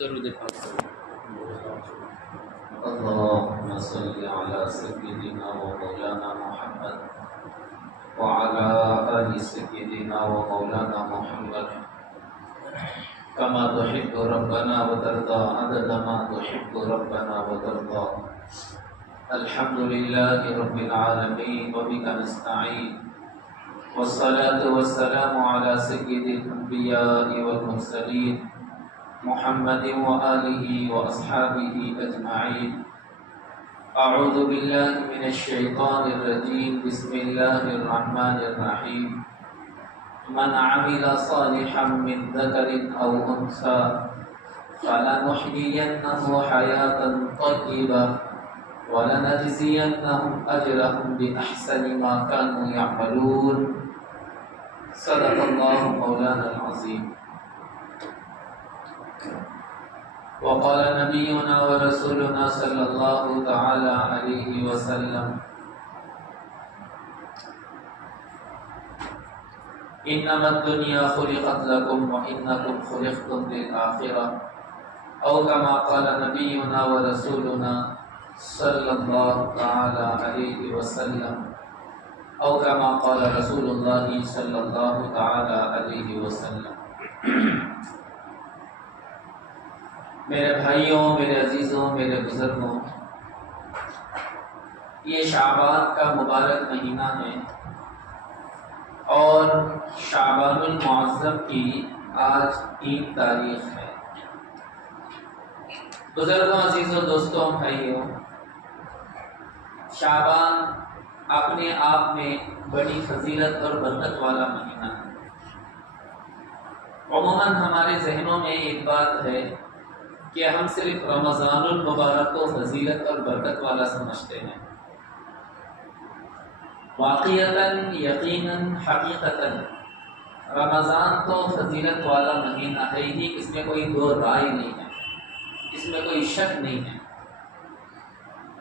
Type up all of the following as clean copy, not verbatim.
درود پاک اللهم صل على سيدنا ومولانا محمد وعلى آل سيدنا ومولانا محمد كما تحب ربنا وترضى عدد ما تحب ربنا وترضى. الحمد لله رب العالمين وبك نستعين والصلاة والسلام على سيد الأنبياء والمرسلين محمد وآله وأصحابه أجمعين. أعوذ بالله من الشيطان الرجيم. بسم الله الرحمن الرحيم. من عمل صالحا من ذكر أو أنثى فلنحيينه حياة طيبة ولنجزينهم أجرهم بأحسن ما كانوا يعملون. صدق الله مولانا العظيم. وقال نبينا ورسولنا صلى الله تعالى عليه وسلم: انما الدنيا خلقت لكم وانكم خلقتم للآخرة، او كما قال نبينا ورسولنا صلى الله تعالى عليه وسلم، او كما قال رسول الله صلى الله تعالى عليه وسلم. میرے بھائیوں، میرے عزیزوں، میرے بزرگوں، یہ شعبان کا مبارک مہینہ ہے اور شعبان المعظم کی آج 3 تاریخ ہے. بزرگوں، عزیزوں، دوستوں، بھائیوں، شعبان اپنے آپ میں بڑی فضیلت اور برکت والا مہینہ ہے. عموماً ہمارے ذہنوں میں ایک بات ہے کہ ہم صرف رمضان المبارک کو فضیلت اور برکت والا سمجھتے ہیں. واقعتاً، یقیناً، حقیقتاً رمضان تو فضیلت والا مہینہ ہے ہی، اس میں کوئی دو رائے نہیں ہے، اس میں کوئی شک نہیں ہے.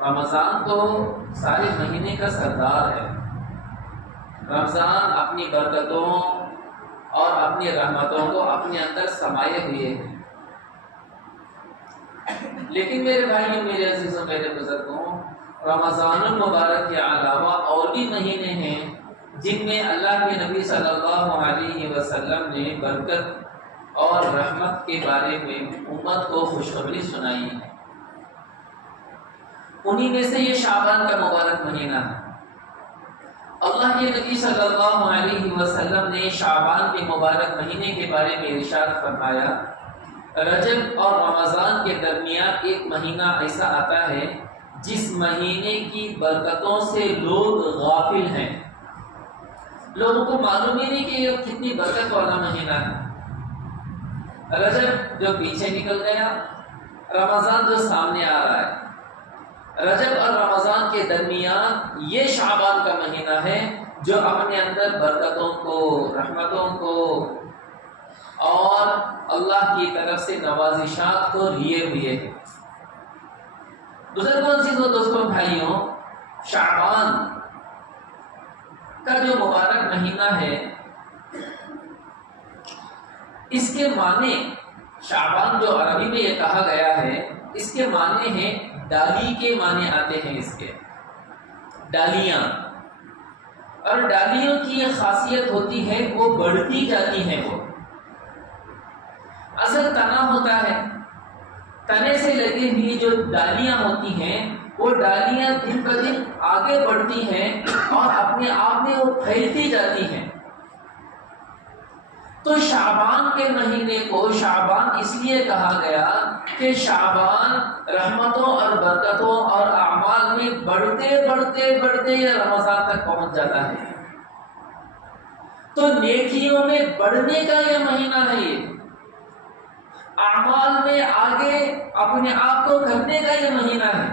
رمضان تو سارے مہینے کا سردار ہے. رمضان اپنی برکتوں اور اپنی رحمتوں کو اپنے اندر سمائے ہوئے ہے. لیکن میرے بھائیوں، میرے عزیزوں، میرے بزرگوں، رمضان المبارک کے علاوہ اور بھی مہینے ہیں جن میں اللہ کے نبی صلی اللہ علیہ وسلم نے برکت اور رحمت کے بارے میں امت کو خوشخبری سنائی ہے. انہی میں سے یہ شعبان کا مبارک مہینہ ہے. اللہ کے نبی صلی اللہ علیہ وسلم نے شعبان کے مبارک مہینے کے بارے میں ارشاد فرمایا: رجب اور رمضان کے درمیان ایک مہینہ ایسا آتا ہے جس مہینے کی برکتوں سے لوگ غافل ہیں. لوگوں کو معلوم ہی نہیں کہ یہ کتنی برکت والا مہینہ ہے. رجب جو پیچھے نکل گیا، رمضان جو سامنے آ رہا ہے. رجب اور رمضان کے درمیان یہ شعبان کا مہینہ ہے جو اپنے اندر برکتوں کو، رحمتوں کو اور اللہ کی طرف سے نوازشات کو لیے ہوئے ہیں. بزرگوں، عزیزوں، دوستوں، بھائیوں، شعبان کا جو مبارک مہینہ ہے، اس کے معنی، شعبان جو عربی میں یہ کہا گیا ہے، اس کے معنی ہیں ڈالی کے معنی آتے ہیں. اس کے ڈالیاں، اور ڈالیوں کی یہ خاصیت ہوتی ہے وہ بڑھتی جاتی ہیں. وہ اصل تنا ہوتا ہے، تنے سے لگی ہوئی جو ڈالیاں ہوتی ہیں وہ ڈالیاں دن پر دن آگے بڑھتی ہیں اور اپنے آپ میں وہ پھیلتی جاتی ہیں. تو شعبان کے مہینے کو شعبان اس لیے کہا گیا کہ شعبان رحمتوں اور برکتوں اور اعمال میں بڑھتے بڑھتے بڑھتے یہ رمضان تک پہنچ جاتا ہے. تو نیکیوں میں بڑھنے کا یہ مہینہ ہے. یہ اعمال میں آگے اپنے آپ کو کرنے کا یہ مہینہ ہے.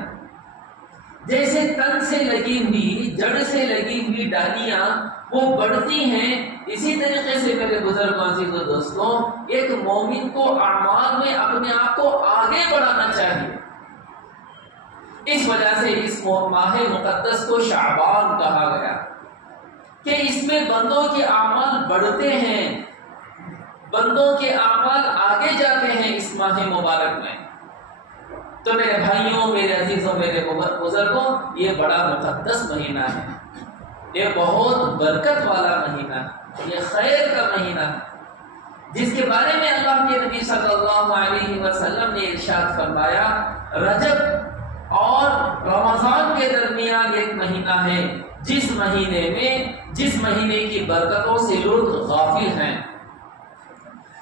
جیسے تن سے لگی ہوئی، جڑ سے لگی ہوئی ڈالیاں وہ بڑھتی ہیں، اسی طریقے سے میرے بزرگوں، عزیزوں، دوستوں، ایک مومن کو اعمال میں اپنے آپ کو آگے بڑھانا چاہیے. اس وجہ سے اس ماہ مقدس کو شعبان کہا گیا کہ اس میں بندوں کے اعمال بڑھتے ہیں. بندوں کے اعمال آگے جاتے ہیں اس ماہ مبارک میں۔ تو میرے بھائیوں، میرے عزیزوں، میرے بزرگوں، یہ بڑا مقدس مہینہ ہے، یہ بہت برکت والا مہینہ ہے، یہ خیر کا مہینہ ہے، جس کے بارے میں اللہ کے نبی صلی اللہ علیہ وسلم نے ارشاد فرمایا، رجب اور رمضان کے درمیان ایک مہینہ ہے جس مہینے کی برکتوں سے لوگ غافل ہیں۔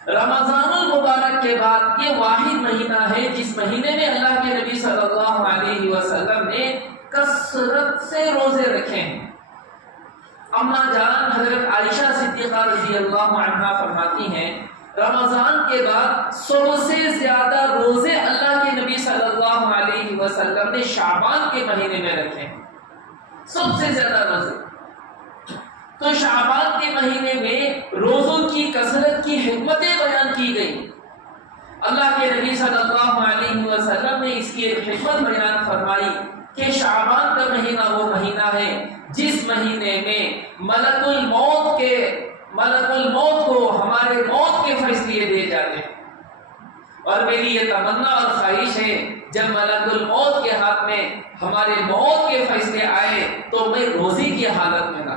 رمضان المبارک کے بعد یہ واحد مہینہ ہے جس مہینے میں اللہ کے نبی صلی اللہ علیہ وسلم نے کثرت سے روزے رکھے ہیں۔ اماں جان حضرت عائشہ صدیقہ رضی اللہ عنہا فرماتی ہیں، رمضان کے بعد سب سے زیادہ روزے اللہ کے نبی صلی اللہ علیہ وسلم نے شعبان کے مہینے میں رکھے ہیں، سب سے زیادہ روزے۔ تو شعبان کے مہینے میں روزوں کی کثرت کی حکمتیں بیان کی گئی۔ اللہ کے نبی صلی اللہ علیہ وسلم نے اس کی ایک حکمت بیان فرمائی کہ شعبان کا مہینہ وہ مہینہ ہے جس مہینے میں ملک الموت کو ہمارے موت کے فیصلے دیے جاتے ہیں، اور میری یہ تمنا اور خواہش ہے جب ملک الموت کے ہاتھ میں ہمارے موت کے فیصلے آئے تو میں روزی کی حالت میں نہ۔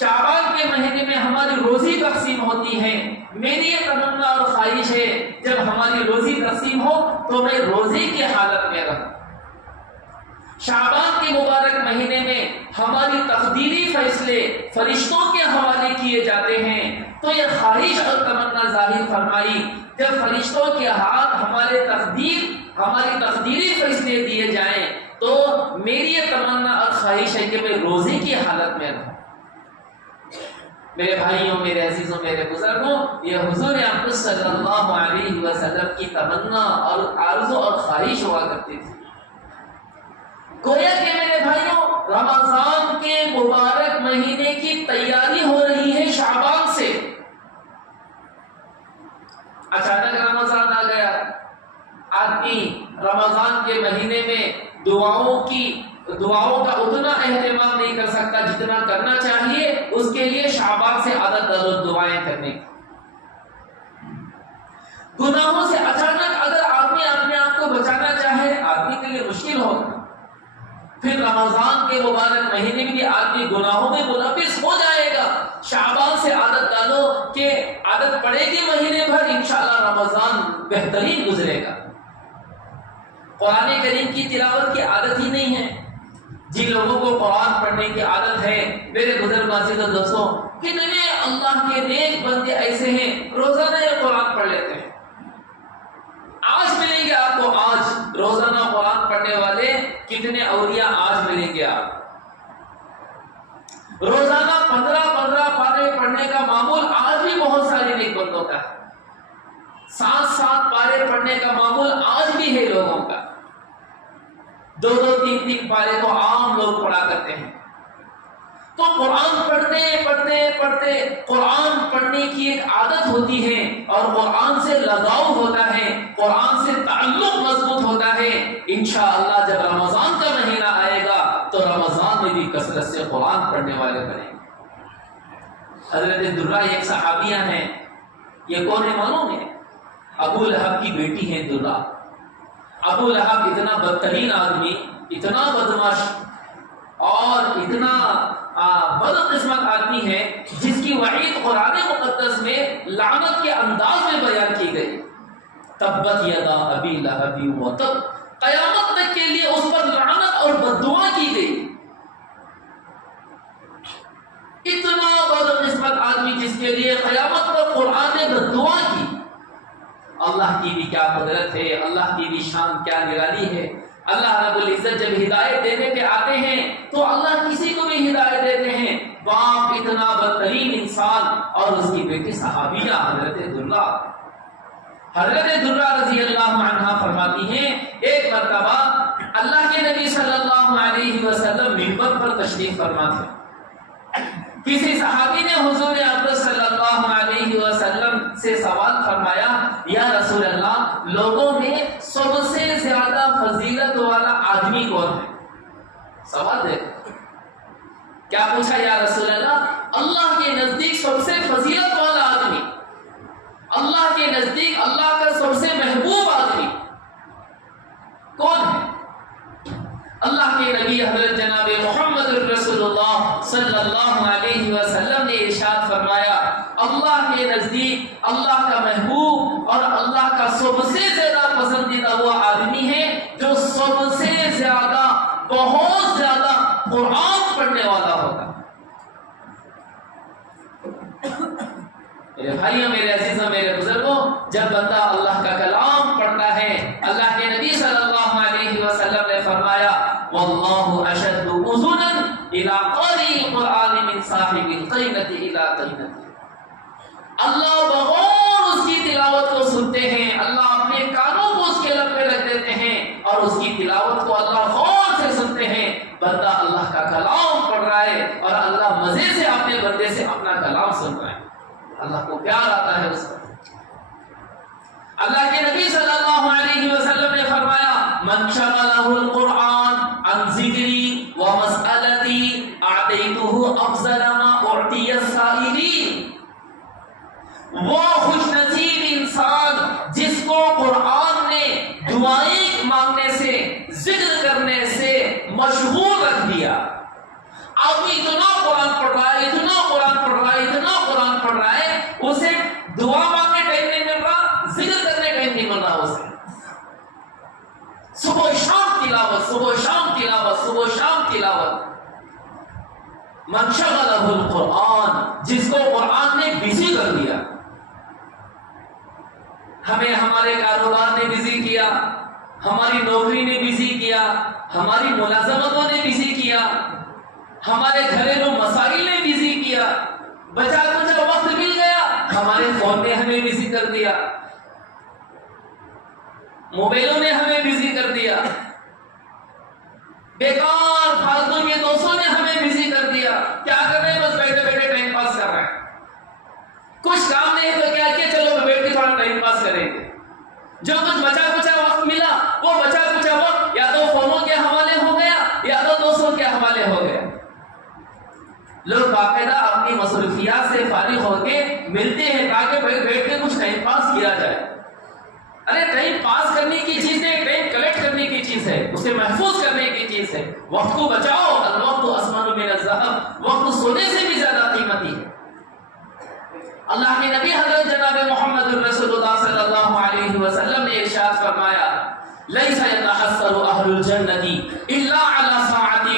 شعبان کے مہینے میں ہماری روزی تقسیم ہوتی ہے، میری یہ تمنا اور خواہش ہے جب ہماری روزی تقسیم ہو تو میں روزی کی حالت میں رہوں۔ شعبان کے مبارک مہینے میں ہماری تقدیری فیصلے فرشتوں کے حوالے کیے جاتے ہیں، تو یہ خواہش اور تمنا ظاہر فرمائی جب فرشتوں کے ہاتھ ہماری تقدیری فیصلے دیے جائیں تو میری یہ تمنا اور خواہش ہے کہ میں روزی کی حالت میں رہوں۔ میرے بھائیوں، میرے عزیزوں، میرے بزرگوں، یہ حضور اقدس صلی اللہ علیہ وسلم کی تمنا اور آرزو اور خواہش ہوا کرتی تھی۔ گویا کہ میرے بھائیوں، رمضان کے مبارک مہینے کی تیاری ہو رہی ہے شعبان سے۔ اچانک رمضان آ گیا، آدمی رمضان کے مہینے میں دعاؤں کا اتنا اہتمام نہیں کر سکتا جتنا کرنا چاہیے، اس کے لیے شعبان سے عادت ڈالو دعائیں کرنے کی۔ گناہوں سے اچانک اگر آدمی اپنے آپ کو بچانا چاہے، آدمی کے لیے مشکل ہوگا، پھر رمضان کے مبارک مہینے میں بھی آدمی گناہوں میں ملوث ہو جائے گا۔ شعبان سے عادت ڈالو کہ عادت پڑے گی مہینے بھر، انشاءاللہ رمضان بہترین گزرے گا۔ قرآن کریم کی تلاوت کی عادت ہی نہیں ہے، جن لوگوں کو قرآن پڑھنے کی عادت ہے، میرے بزرگ عزیزوں دوستوں، کتنے اللہ کے نیک بندے ایسے ہیں روزانہ یہ قرآن پڑھ لیتے ہیں۔ آج ملیں گے آپ کو، آج روزانہ قرآن پڑھنے والے کتنے اولیاء آج ملیں گے آپ۔ روزانہ 15 پارے پڑھنے کا معمول آج بھی بہت سارے نیک بندوں کا ہے، 7 پارے پڑھنے کا معمول آج بھی ہے لوگوں کا، 2 3 پارے تو عام لوگ پڑھا کرتے ہیں۔ تو قرآن پڑھتے قرآن پڑھنے کی ایک عادت ہوتی ہے، اور قرآن سے لگاؤ ہوتا ہے، قرآن سے تعلق مضبوط ہوتا ہے۔ انشاءاللہ جب رمضان کا مہینہ آئے گا تو رمضان میں بھی کثرت سے قرآن پڑھنے والے بنیں گے۔ حضرت درہ ایک صحابیہ ہیں، یہ کون ہے معلوم ہے؟ ابو لہب کی بیٹی ہے درہ۔ ابو لہب اتنا بدترین آدمی، اتنا بدمعاش اور اتنا بدقسمت آدمی ہے جس کی وعید قرآن مقدس میں لعنت کے انداز میں بیان کی گئی، تبت یدا ابی لہب وتب، قیامت تک کے لیے اس پر لعنت اور بددعا کی گئی۔ اتنا بدقسمت آدمی جس کے لیے قیامت پر قرآن نے بددعا کی۔ اللہ کی بھی کیا قدرت ہے، اللہ کی بھی شان کیا نرالی ہے۔ اللہ رب العزت جب ہدایت دینے پہ آتے ہیں تو اللہ کسی کو بھی ہدایت دیتے ہیں۔ باپ اتنا بدترین انسان اور اس کی بیٹی صحابیہ حضرت درہ رضی اللہ عنہا فرماتی ہیں، ایک مرتبہ اللہ کے نبی صلی اللہ علیہ وسلم منبر پر تشریف فرما تھے۔ کسی صحابی نے حضور اقدس صلی اللہ علیہ وسلم سے سوال فرمایا، یا رسول اللہ، لوگوں میں سب سے زیادہ فضیلت والا آدمی کون ہے؟ سوال دیکھو، کیا پوچھا یا رسول اللہ؟ اللہ کے نزدیک سب سے فضیلت والا آدمی سب سے زیادہ پسندیدہ وہ آدمی ہے جو سب سے زیادہ بہت زیادہ قرآن پڑھنے والا ہوگا۔ میرے بھائیوں، میرے عزیزوں، میرے بزرگوں، جب بندہ اللہ کا کلام پڑھتا ہے، اللہ کے نبی صلی اللہ علیہ وسلم نے فرمایا واللہ اشد اذنا الی قاری القرآن من صاحب القینۃ الی قینۃ۔ اللہ بغور اس کی تلاوت کو سنتے ہیں، اللہ اپنے کانوں کو اس کے لب پہ رکھ دیتے ہیں اور اس کی تلاوت کو اللہ غور سے سنتے ہیں۔ بندہ اللہ کا کلام پڑھ رہا ہے اور اللہ مزے سے اپنے بندے سے اپنا کلام سن رہا ہے، اللہ کو پیار آتا ہے اس پر۔ اللہ کے نبی صلی اللہ علیہ وسلم نے فرمایا من شغلہ القرآن عن ذکری ومسألتی اعطیتہ افضل ما اعطی السائلین۔ وہ خوش نصیب انسان جس کو قرآن نے دعائیں مانگنے سے، ذکر کرنے سے مشغول رکھ دیا۔ آدمی اتنا قرآن پڑھ رہا ہے، اتنا قرآن پڑھ رہا ہے، اتنا قرآن پڑھ رہا ہے، اسے دعا مانگنے ٹائم نہیں مل رہا، ذکر کرنے ٹائم نہیں مل رہا اسے۔ صبح و شام تلاوت، صبح و شام تلاوت، صبح و شام تلاوت۔ من شغلہ القرآن، جس کو قرآن نے بزی کر دیا۔ ہمیں ہمارے کاروبار نے بزی کیا، ہماری نوکری نے بزی کیا، ہماری ملازمتوں نے بزی کیا، ہمارے گھریلو مسائل نے بزی کیا، بچا کچا وقت مل گیا، ہمارے فون نے ہمیں بزی کر دیا، موبائلوں نے ہمیں بزی کر دیا، بیکار فالتو کے دوستوں نے ہمیں بزی کر دیا۔ کیا کر رہے ہیں؟ بس بیٹھے بیٹھے ٹائم پاس کر رہے ہیں، کچھ کام نہیں تو کیا کہ چلو بیٹھ کے تھوڑا ٹائم پاس کریں گے۔ جو کچھ بچا کچا وقت ملا وہ بچا کچا وقت یا تو فونوں کے حوالے ہو گیا یا تو دوستوں کے حوالے ہو گیا۔ لوگ باقاعدہ اپنی مصروفیات سے فارغ ہو کے ملتے ہیں تاکہ بیٹھ کے کچھ ٹائم پاس کیا جائے۔ ارے ٹائم پاس کرنے کی چیز ہے، ٹائم کلیکٹ کرنے کی چیز ہے، اسے محفوظ کرنے کی چیز ہے۔ وقت کو بچاؤ، الوقت اثمن من الذهب، وقت سونے سے بھی زیادہ قیمتی ہے۔ اللہ کے نبی حضرت جناب محمد رسول اللہ صلی اللہ علیہ وسلم نے ارشاد فرمایا لیس یتحسر اہل الجنۃ الا علی ساعۃ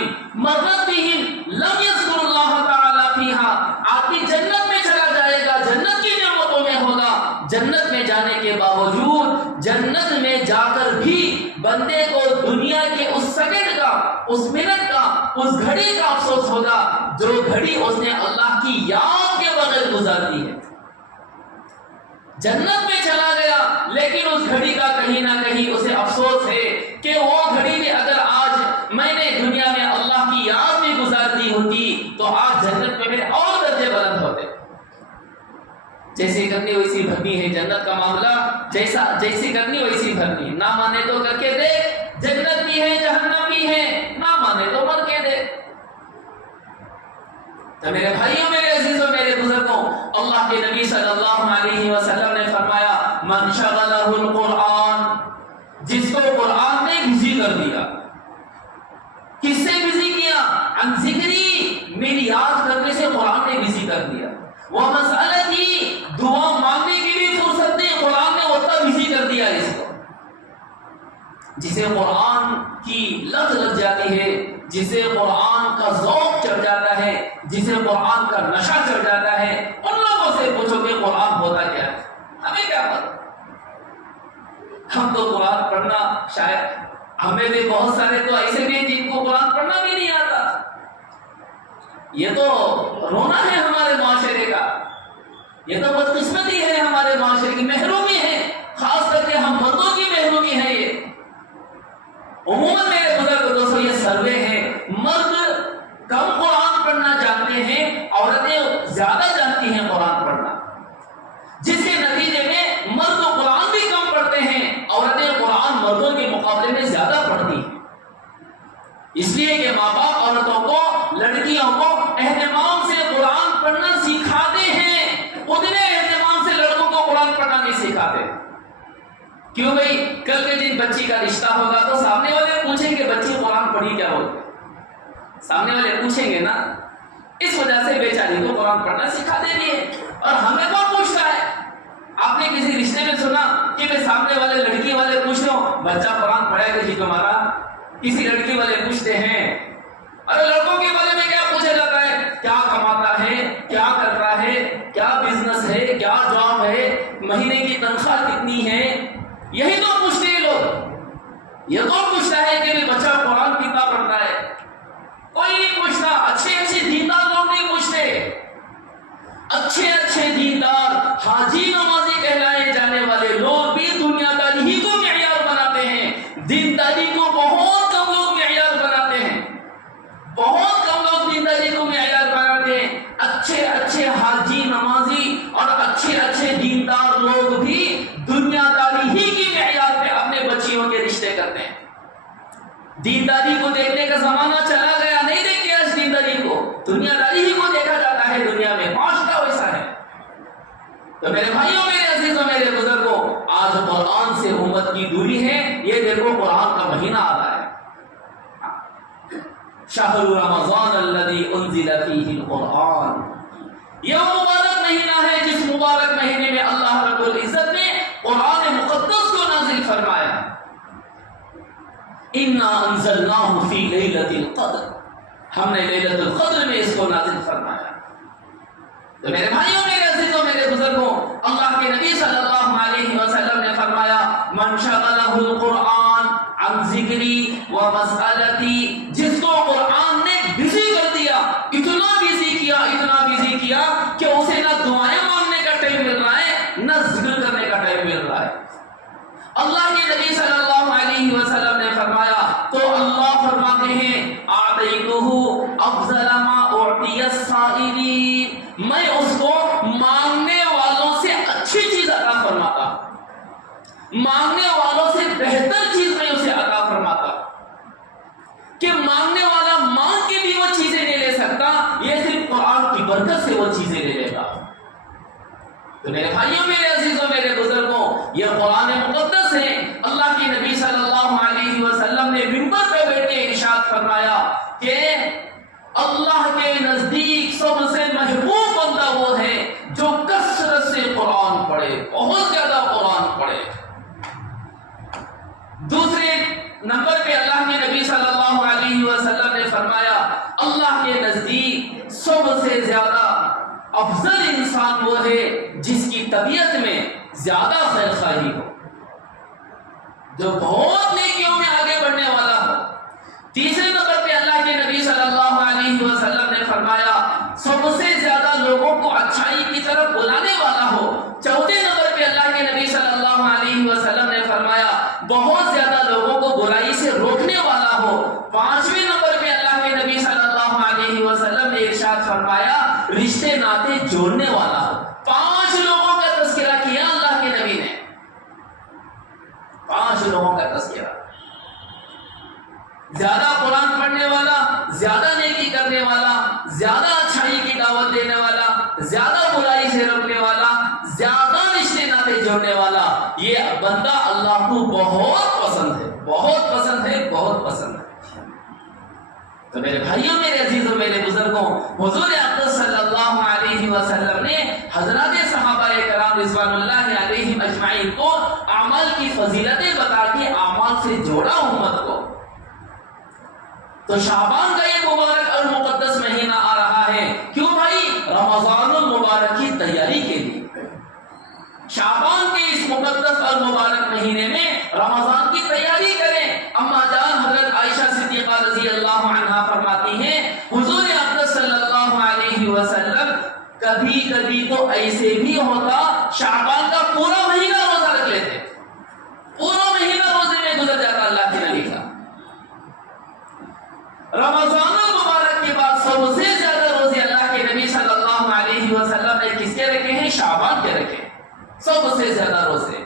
مرت بهم لم یذکر اللہ تعالی فیہا۔ آدمی جنت میں چلا جائے گا، جنت کی نعمتوں میں ہوگا، جنت میں جانے کے باوجود جنت میں جا کر بھی بندے کو دنیا کے اس سیکنڈ کا، اس منٹ کا، اس گھڑی کا افسوس ہوگا جو گھڑی اس نے اللہ کی یاد کے بغیر گزار دی ہے۔ جنت میں چلا گیا لیکن اس گھڑی کا کہیں نہ کہیں اسے افسوس ہے کہ وہ گھڑی بھی اگر آج میں نے دنیا میں اللہ کی یاد میں گزار دی ہوتی تو آج جنت میں میرے اور درجے بلند ہوتے۔ جیسی کرنی ویسی بھرنی ہے جنت کا معاملہ، جیسی کرنی ویسی بھرنی۔ نہ مانے تو کر کے دے، جنت بھی ہے جہنم بھی ہے، نہ مانے تو مر کے دے۔ تو میرے بھائیوں، میرے عزیزوں، میرے بزرگوں، اللہ کے نبی صلی اللہ علیہ وسلم نے فرمایا من شغلہ القرآن، جس کو قرآن نے بزی کر دیا۔ کس سے بزی کیا؟ عن ذکری، میری یاد کرنے سے قرآن نے بزی کر دیا۔ ومسألتی، دعا مانگنے کی بھی فرصت نہیں، قرآن نے اتنا بزی کر دیا اس کو۔ جسے قرآن کی لت لگ جاتی ہے، جسے قرآن کا ذوق چڑھ جاتا ہے، جسے قرآن کا نشہ چڑھ جاتا ہے، ان لوگوں سے پوچھو کہ قرآن ہوتا کیا ہے، ہمیں کیا پتا۔ ہم تو قرآن پڑھنا، شاید ہمیں بھی بہت سارے تو ایسے بھی ہیں جن کو قرآن پڑھنا بھی نہیں آتا۔ یہ تو رونا ہے ہمارے معاشرے کا، یہ تو بدقسمتی ہے ہمارے معاشرے کی، محرومی ہے، خاص کر کے ہم مردوں کی محرومی ہے۔ یہ عموماً میرے بزرگ دوستوں یہ سروے ہے، مرد کم قرآن پڑھنا جانتے ہیں، عورتیں زیادہ جانتی ہیں قرآن پڑھنا، جس کے نتیجے میں مرد قرآن بھی کم پڑھتے ہیں، عورتیں قرآن مردوں کے مقابلے میں زیادہ پڑھتی ہیں۔ اس لیے کہ ماں باپ عورتوں کو، لڑکیوں کو اہتمام سے قرآن پڑھنا سکھاتے ہیں، اتنے اہتمام سے لڑکوں کو قرآن پڑھنا نہیں سکھاتے۔ کیوں بھائی؟ کل کے دن بچی کا رشتہ ہوگا تو سامنے والے پوچھیں گے بچی قرآن پڑھی کیا ہوگی، سامنے والے پوچھیں گے نا، اس وجہ سے بیچاری کو قرآن پڑھنا سکھا دینی ہے۔ اور ہمیں کون پوچھتا ہے؟ آپ نے کسی رشتے میں سنا کہ سامنے کسی لڑکی والے پوچھتے ہیں، ارے لڑکوں کے بارے میں کیا پوچھا جاتا ہے؟ کیا کماتا ہے، کیا کرتا ہے، کیا بزنس ہے، کیا جاب ہے، مہینے کی تنخواہ کتنی ہے، یہی تو پوچھتے ہیں لوگ۔ یہ تو پوچھتا ہے کہ بچہ قرآن کتنا پڑھتا ہے، کوئی نہیں پوچھتا۔ اچھے دیندار لوگ نہیں پوچھتے۔ اچھے دیندار حاجی نمازی کہلائے جانے والے لوگ بھی دنیا داری ہی کو معیار بناتے ہیں، دینداری کو بہت کم لوگ معیار بناتے ہیں، بہت کم لوگ دینداری کو معیار بناتے ہیں۔ اچھے حاجی نمازی اور اچھے دیندار لوگ بھی دنیا داری ہی کی معیار پہ اپنے بچیوں کے رشتے کرتے ہیں۔ دینداری کو دیکھنے کا زمانہ چلا گیا، نہیں دیکھتے آج دینداری کو، دنیا داری ہی کو دیکھا جاتا ہے دنیا میں، معاشرہ ویسا ہے۔ تو میرے بھائیوں، میرے عزیزوں، میرے بزرگوں، آج قرآن سے امت کی دوری ہے۔ یہ دیکھو قرآن کا مہینہ آ رہا ہے، شہر رمضان الذی انزل فیہ القرآن، یہ مبارک مہینہ ہے جس مبارک مہینے میں اللہ رب العزت نے قرآن مقدس کو نازل فرمایا۔ انا انزلناہ فی لیلۃ القدر، ہم نے لیلۃ القدر میں اس کو نازل فرمایا۔ تو میرے بھائیوں، میرے عزیزوں، میرے بزرگوں، اللہ کے نبی صلی اللہ علیہ وسلم نے فرمایا، من شغلہ القرآن عن ذکری و مسئلتی، جس کو قرآن نے بزی کر دیا، اتنا بزی کیا کہ اسے نہ دعائیں مانگنے کا ٹائم مل رہا ہے، نہ ذکر کرنے کا ٹائم مل رہا ہے۔ اللہ کے نبی صلی اللہ علیہ وسلم نے فرمایا، تو اللہ فرماتے ہیں، اعطیتہ افضل ما اعطی السائلین، میں اس کو مانگنے والوں سے اچھی چیز عطا فرماتا، مانگنے والوں سے بہتر چیز میں اسے عطا فرماتا، کہ مانگنے والا مانگ کے بھی وہ چیزیں نہیں لے سکتا، یہ صرف قرآن کی برکت سے وہ چیزیں لے لے گا۔ تو میرے بھائیوں، میرے عزیزوں، میرے بزرگوں، یہ قرآن مقدس ہے۔ اللہ کے نبی صلی اللہ علیہ وسلم نے منبر پہ بیٹھ کے ارشاد فرمایا کہ اللہ کے نزدیک سب سے محبوب بندہ وہ ہے جو کثرت سے قرآن پڑھے، بہت زیادہ قرآن پڑھے۔ دوسرے نمبر پہ اللہ کے نبی صلی اللہ علیہ وسلم نے فرمایا، اللہ کے نزدیک سب سے زیادہ افضل انسان وہ ہے جس کی طبیعت میں زیادہ خیر خواہی ہو، جو بہت نیکیوں میں آگے بڑھنے والا ہو۔ تیسرے نمبر پہ اللہ کے نبی صلی اللہ علیہ وسلم نے فرمایا، سب سے زیادہ لوگوں کو اچھائی کی طرف بلانے والا ہو۔ چوتھے نمبر پہ اللہ کے نبی صلی اللہ علیہ وسلم نے فرمایا، بہت زیادہ لوگوں کو برائی سے روکنے والا ہو۔ پانچویں نمبر پہ اللہ کے نبی صلی اللہ علیہ وسلم نے ارشاد فرمایا، رشتے ناطے جوڑنے والا ہو۔ 5 لوگوں کا تذکرہ کیا اللہ کے نبی نے، 5 لوگوں کا تذکرہ، زیادہ قرآن پڑھنے والا، زیادہ نیکی کرنے والا، زیادہ اچھائی کی دعوت دینے والا، زیادہ برائی سے روکنے والا، زیادہ رشتے ناطے جوڑنے والا، یہ بندہ اللہ کو بہت پسند ہے، بہت پسند ہے، بہت پسند ہے۔ تو میرے بھائیوں، میرے عزیزوں، میرے بزرگوں، حضور اقدس صلی اللہ علیہ وسلم نے حضرات صحابہ کرام رضوان اللہ علیہم اجمعین کو اعمال کی فضیلتیں بتا کے اعمال سے جوڑا امت کو۔ تو شعبان کا یہ مبارک اور مقدس مہینہ آ رہا ہے، کیوں بھائی؟ رمضان المبارک کی تیاری کے لیے۔ شعبان کے اس مقدس اور مبارک مہینے میں رمضان کی تیاری کریں۔ اما جان حضرت عائشہ صدیقہ رضی اللہ عنہا فرماتی ہیں، حضور اقدس صلی اللہ علیہ وسلم کبھی کبھی تو ایسے بھی ہوتا شعبان کا پورا مہینہ روزہ رکھ لیتے، پورا مہینہ روزے میں گزر جاتا اللہ کے نبی کا۔ رمضان المبارک کے بعد سب سے زیادہ روزے اللہ کے نبی صلی اللہ علیہ وسلم نے کس کے رکھے ہیں؟ شعبان کے رکھے، سب سے زیادہ روزے۔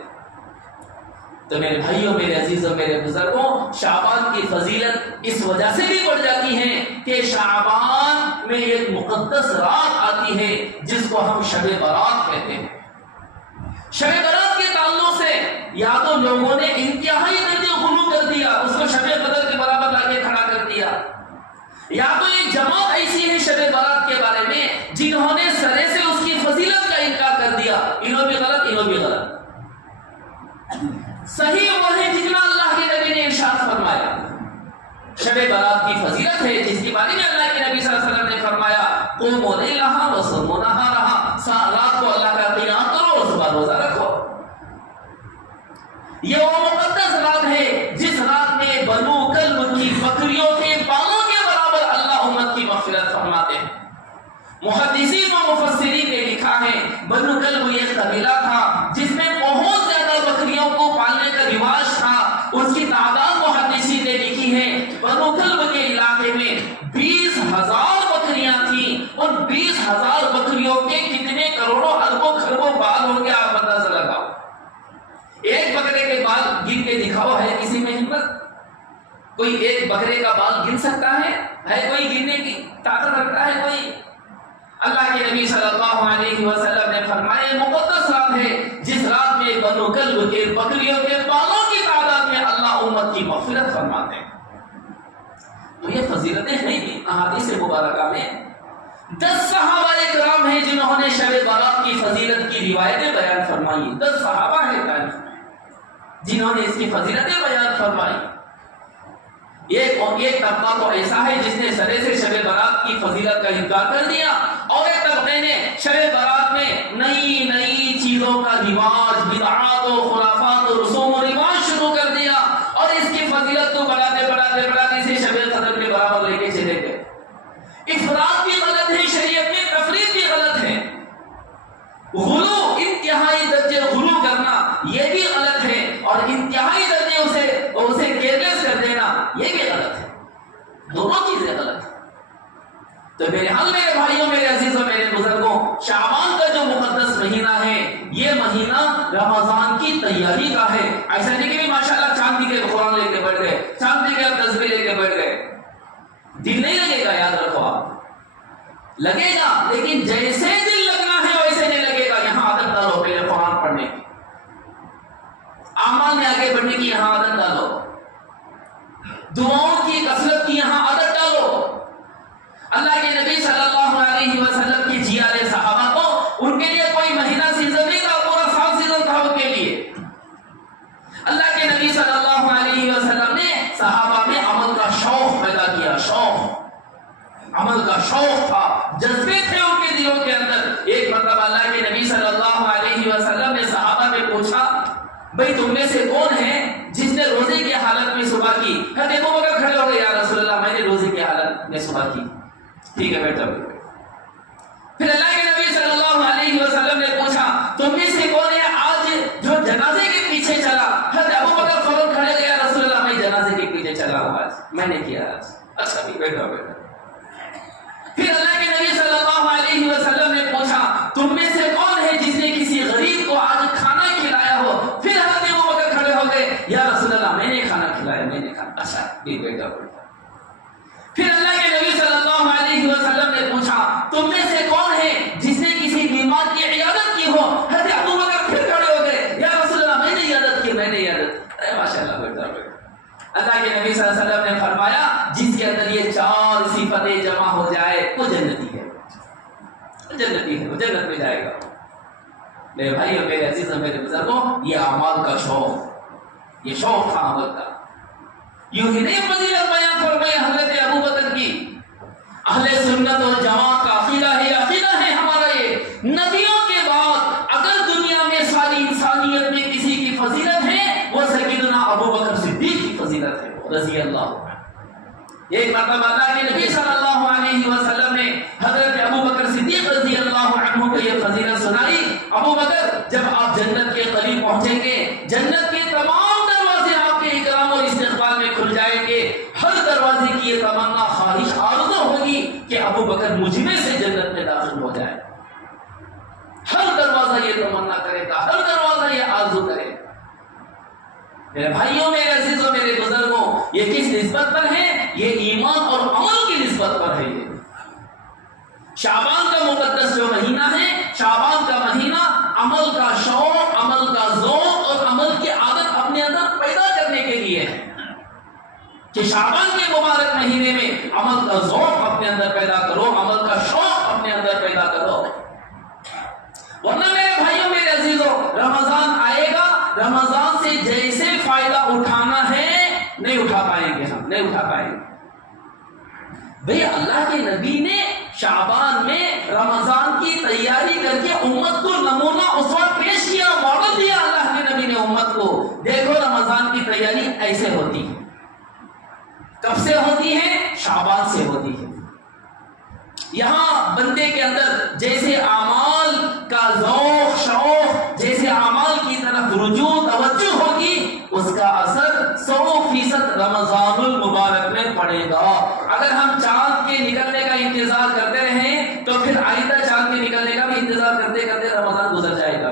تو میرے بھائیوں، میرے عزیزوں، میرے بزرگوں، شعبان کی فضیلت اس وجہ سے بھی بڑھ جاتی ہے کہ شعبان میں ایک مقدس رات آتی ہے جس کو ہم شب برات کہتے ہیں۔ شب برات کے تعلق سے یا تو لوگوں نے انتہائی درجے غلو کر دیا، اس کو شب قدر کے برابر لاکے کھڑا کر دیا، یا تو ایک جماعت ایسی ہے شب برات کے بارے میں جنہوں نے سرے سے اس کی فضیلت کا انکار کر دیا، انہوں بھی غلط، انہوں بھی غلط۔ صحیح وہ ہے جتنا اللہ کے نبی نے ارشاد فرمایا، شب برات کی فضیلت ہے جس کے بارے میں اللہ کے نبی صلی اللہ علیہ وسلم نے فرمایا قوموا لیلھا وصوموا نہارھا، رات کو اللہ کا قیام کرو اور صبح روزہ رکھو۔ یہ وہ مقدس رات ہے جس رات میں بنو کلب کی بکریوں کے بالوں کے برابر اللہ امت کی مغفرت فرماتے ہیں۔ محدثین و مفسرین نے لکھا ہے بنو کلب یہ قبیلہ تھا جس میں بہت زیادہ بکریوں کو پالنے کا رواج تھا، اس کی تعداد محدثین نے لکھی ہے بنو کلب کے علاقے میں 20,000 بکریاں تھیں۔ ان 20,000 بکریوں کے کتنے کروڑوں اربوں خربوں بال ہوں گے آپ اندازہ لگاؤ۔ ایک بکرے کے بال گن کے دکھاؤ، ہے کسی میں ہمت؟ کوئی ایک بکرے کا بال گن سکتا ہے کوئی گننے کی طاقت رکھتا ہے کوئی؟ اللہ کے نبی صلی اللہ علیہ وسلم نے فرمایا مقدس رات ہے جس رات میں بنو کلب کے بکریوں کے بالوں کی تعداد میں اللہ امت کی مغفرت فرماتے ہیں۔ تو یہ فضیلتیں ہیں کہ احادیث مبارکہ میں 10 صحابہ کرام ہیں جنہوں نے شب برات کی فضیلت کی روایتیں بیان فرمائی۔ 10 صحابہ ہیں تاریخ میں جنہوں نے اس کی فضیلتیں بیان فرمائی۔ ایک طبقہ تو ایسا ہے جس نے سرے سے شب برات کی فضیلت کا انکار کر دیا، اور ایک طبقے نے شب برات میں نئی نئی چیزوں کا رواج، بدعات و خرافات و رسوم و رواج شروع کر دیا، اور اس کی فضیلت کو بڑھاتے سے شب قدر میں برابر لے کے چلے گئے۔ افراد بھی غلط ہے، شریعت میں تفریط بھی غلط ہے، غلو انتہائی درجے غلو کرنا یہ بھی غلط ہے، اور انتہائی درجے اسے کیئرلیس کر دینا یہ بھی غلط ہے۔ دونوں چیزیں غلط ہیں۔ تو میرے بھائیوں، میرے عزیزوں، میرے بزرگوں، شعبان کا جو مقدس مہینہ ہے یہ مہینہ رمضان کی تیاری کا ہے۔ ایسا نہیں کہ ماشاءاللہ چاندی کے قرآن لے کے بیٹھ گئے، چاندی کے تسبیح لے کے بیٹھ گئے، دل نہیں لگے گا، یاد رکھو آپ، لگے گا لیکن جیسے دل لگنا ہے ویسے نہیں لگے گا۔ یہاں عادت ڈالو پہلے قرآن پڑھنے کی، اعمال میں آگے بڑھنے کی یہاں عادت ڈالو، دعاؤں کی کثرت کی یہاں عادت ڈالو۔ اللہ کے نبی صلی اللہ علیہ وسلم کی جیال صحابہ کو ان کے لیے کوئی مہینہ سیزن نہیں تھا، پورا سال سیزن تھا ان کے لیے۔ اللہ کے نبی صلی اللہ علیہ وسلم نے صحابہ میں عمل کا شوق پیدا کیا، عمل کا شوق تھا، جذبے تھے ان کے دلوں کے اندر۔ ایک مرتبہ اللہ کے نبی صلی اللہ علیہ وسلم نے صحابہ میں پوچھا بھئی تم میں سے کون ہے جس نے روزے کی حالت میں صبح کی؟ دیکھو مگر کھڑے ہو گئے، یا رسول اللہ میں نے روزے کی حالت میں صبح کی۔ ٹھیک ہے بیٹھو۔ پھر اللہ کے نبی صلی اللہ علیہ وسلم نے پوچھا تم میں سے کون ہے آج جو جنازے کے پیچھے چلا؟ ابو بکر فوراً کھڑے گئے، یا رسول اللہ میں جنازے کے پیچھے چلا ہوں آج، میں نے کیا آج۔ اچھا بھی بیٹھو۔ پھر اللہ کے نبی صلی اللہ علیہ وسلم نے پوچھا تم میں سے کون ہے جس نے کسی غریب کو آج کھانا کھلایا ہو؟ پھر حضرت ابو بکر کھڑے ہو گئے، یا رسول اللہ میں نے کھانا کھلایا، میں نے کھانا۔ اچھا بھی بیٹھو۔ پھر اللہ کے نبی صلی اللہ علیہ وسلم نے پوچھا تم میں سے کون ہے جس نے کسی بیمار کی عیادت کی ہو؟ حضرت ابو بکر پھر کھڑے ہو گئے، یا رسول اللہ میں نے عیادت کی، میں نے عیادت۔ اے ماشاءاللہ بیٹھو۔ اللہ کے نبی صلی اللہ علیہ وسلم نے فرمایا جس کے اندر یہ 4 صفتیں جمع ہو جائے وہ جنتی ہے، وہ جنت میں جائے گا۔ میرے بھائیوں، میرے عزیزوں، میرے بزرگوں، یہ اعمال کا شوق، یہ شوق تھا عمل کا۔ یوں ہی نہیں فضیلت بیان فرمائی حضرت ابو بکر کی۔ اہل سنت اور جماعت کا عقیدہ ہے ہمارا یہ، نبیوں کے بعد اگر دنیا میں ساری انسانیت میں کسی کی فضیلت ہے وہ سیدنا ابو بکر صدیق کی فضیلت ہے رضی اللہ عنہ۔ ایک مرتبہ اللہ کے نبی صلی اللہ علیہ وسلم نے حضرت ابو بکر صدیق رضی اللہ عنہ کو یہ فضیلت سنائی۔ ابو بکر جب آپ جنت کے قریب پہنچیں گے، جنت کے تمام دروازے آپ کے اکرام اور استقبال میں کھل جائیں گے، ہر دروازے کی یہ تمنا خواہش آرزو ہوگی کہ ابو بکر مجھ میں سے جنت میں داخل ہو جائے۔ ہر دروازہ یہ تمنا کرے گا، ہر دروازہ یہ آرزو کرے گا۔ میرے بھائیوں، میرے عزیزوں، میرے بزرگوں، یہ کس نسبت پر ہے؟ یہ ایمان اور عمل کی نسبت پر ہے۔ یہ شعبان کا مقدس جو مہینہ ہے، شعبان کا مہینہ عمل کا شوق، عمل کا ذوق اور عمل کی عادت اپنے اندر پیدا کرنے کے لیے ہے کہ شعبان کے مبارک مہینے میں عمل کا ذوق اپنے اندر پیدا کرو، عمل کا شوق اپنے اندر پیدا کرو۔ ورنہ میرے بھائیوں، میرے عزیزوں، رمضان آئے گا، رمضان سے جیسے فائدہ اٹھانا ہے نہیں اٹھا پائیں گے، ہم نہیں اٹھا پائیں گے۔ بھئی اللہ کے نبی نے شعبان میں رمضان کی تیاری کر کے امت کو نمونہ اسوہ پیش کیا، ماڈل دیا اللہ کے نبی نے امت کو، دیکھو رمضان کی تیاری ایسے ہوتی ہے۔ کب سے ہوتی ہے؟ شعبان سے ہوتی ہے۔ یہاں بندے کے اندر جیسے اعمال کا ذوق شوق، جیسے اعمال کی طرف رجوع توجہ ہوگی، اس کا اثر 100% رمضان المبارک میں پڑے گا۔ اگر ہم چاند کے نکلنے کا انتظار کرتے رہیں تو پھر آئندہ چاند کے نکلنے کا بھی انتظار کرتے کرتے رمضان گزر جائے گا۔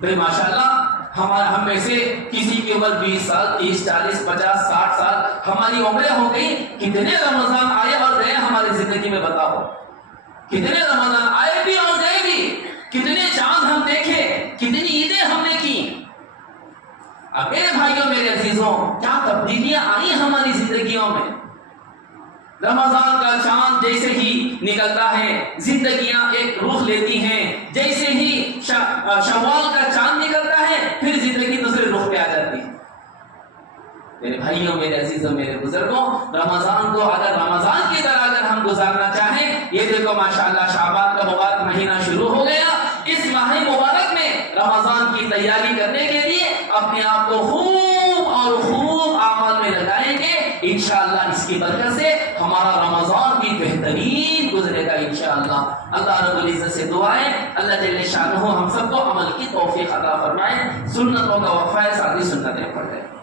بھئی ماشاءاللہ ہم میں سے کسی کی عمر 20 سال 30 40 50 60 سال ہماری عمریں ہو گئی، کتنے رمضان آئے اور گئے ہماری زندگی میں بتاؤ؟ کتنے رمضان آئے بھی اور گئے بھی، کتنے چاند ہم دیکھے، کتنی عیدیں ہم نے کی۔ اب میرے بھائیوں میرے عزیزوں، کیا تبدیلیاں آئی ہماری زندگیوں میں؟ رمضان کا چاند جیسے ہی نکلتا ہے زندگیاں ایک رخ لیتی ہیں، جیسے ہی شوال کا چاند نکلتا ہے پھر زندگی دوسرے رخ پہ آ جاتی ہے۔ میرے بھائیوں میرے عزیزوں میرے بزرگوں، رمضان کو اگر رمضان کی طرح اگر ہم گزارنا چاہیں، یہ دیکھو ماشاءاللہ شعبان کا مبارک مہینہ شروع ہو گیا، اس ماہ مبارک میں رمضان کی تیاری کرنے کے لیے اپنے آپ کو خوب اور خوب اعمال میں لگائیں گے، انشاءاللہ اس کی برکت سے ہمارا رمضان بھی بہترین گزرے گا انشاءاللہ۔ اللہ رب العزت سے دعائیں اللہ جل شانہ ہم سب کو عمل کی توفیق عطا فرمائے، سنتوں کا وفا ہے، ساتھی سنتیں پڑھیں۔